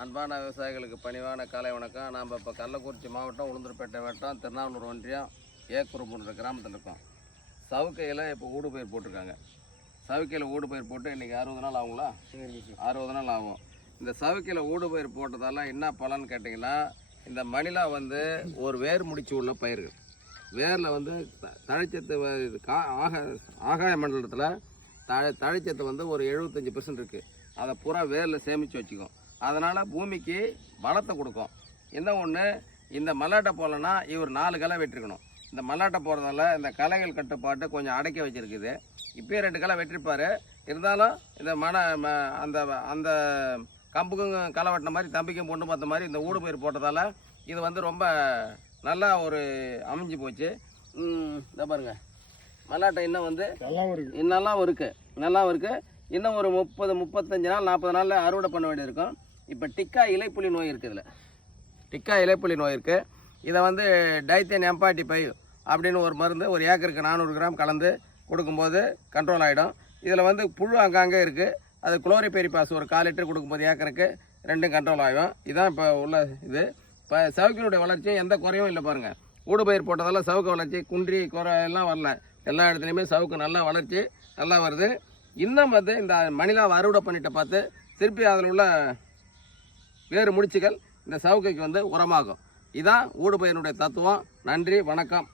அன்பான விவசாயிகளுக்கு பணிவான காலை வணக்கம். நாம் இப்போ கள்ளக்குறிச்சி மாவட்டம் உளுந்தூர்பேட்டை வட்டம் திருநாவலூர் ஒன்றியம் ஏக்குறும்புன்ற கிராமத்தில் இருக்கோம். சவுக்கையில் இப்போ ஊடுபயிர் போட்டிருக்காங்க. சவுக்கையில் ஊடுபயிர் போட்டு இன்றைக்கி 60 நாள் ஆகுங்களா? 60 நாள் ஆகும். இந்த சவுக்கையில் ஊடுபயிர் போட்டதால என்ன பலன்னு கேட்டிங்கன்னா, இந்த மணிலா வந்து ஒரு வேர் முடிச்சு உள்ள பயிர்கள். வேரில் வந்து தழைச்சத்து ஆகாய மண்டலத்தில் தழைச்சத்து வந்து ஒரு 75% இருக்குது. அதை பூரா வேரில் சேமித்து வச்சுக்கும். அதனால் பூமிக்கு பலத்தை கொடுக்கும். என்ன ஒன்று, இந்த மல்லாட்டை போடலன்னா இவர் 4 களை வெட்டிருக்கணும். இந்த மல்லாட்டை போடுறதால இந்த களைகள் கட்டுப்பாட்டு கொஞ்சம் அடக்கி வச்சுருக்குது. இப்போயே 2 களை வெட்டிருப்பார். இருந்தாலும் இந்த அந்த அந்த கம்புக்கும் களை வெட்டின மாதிரி தம்பிக்கும் பொண்ணு பார்த்த மாதிரி இந்த ஊடுபயிர் போட்டதால் இது வந்து ரொம்ப நல்லா ஒரு அமைஞ்சு போச்சு. இதை பாருங்கள், மல்லாட்டை இன்னும் வந்து நல்லாவும் இருக்குது. இன்னும் ஒரு 30-35 நாள் 40 நாளில் அறுவடை பண்ண வேண்டியிருக்கும். இப்போ டிக்கா இலைப்புலி நோய் இருக்குது. இதில் டிக்கா இலைப்புலி நோய் இருக்குது. இதை வந்து டைத்தேன் எம்பாட்டி பை அப்படின்னு ஒரு மருந்து ஒரு ஏக்கருக்கு 400 கிராம் கலந்து கொடுக்கும்போது கண்ட்ரோல் ஆகிடும். இதில் வந்து புழு அங்கங்கே இருக்குது. அது குளோரிபெரிபாஸ் ஒரு 1/4 லிட்டர் கொடுக்கும்போது ஏக்கருக்கு 2 கண்ட்ரோல் ஆகும். இதுதான் இப்போ உள்ள இது. இப்போ சவுக்கினுடைய வளர்ச்சி எந்த குறையும் இல்லை. பாருங்கள், ஊடுபயிர் போட்டதால் சவுக்கு வளர்ச்சி குன்றி குறை எல்லாம் வரல. எல்லா இடத்துலையுமே சவுக்கு நல்லா வளர்ச்சி நல்லா வருது. இன்னும் வந்து இந்த மணிலாவை அறுவடை பண்ணிட்ட பார்த்து திருப்பி அதில் உள்ள வேறு முடிச்சுகள் இந்த சவுக்கைக்கு வந்து உரமாகும். இதுதான் ஊடுபயிரினுடைய தத்துவம். நன்றி, வணக்கம்.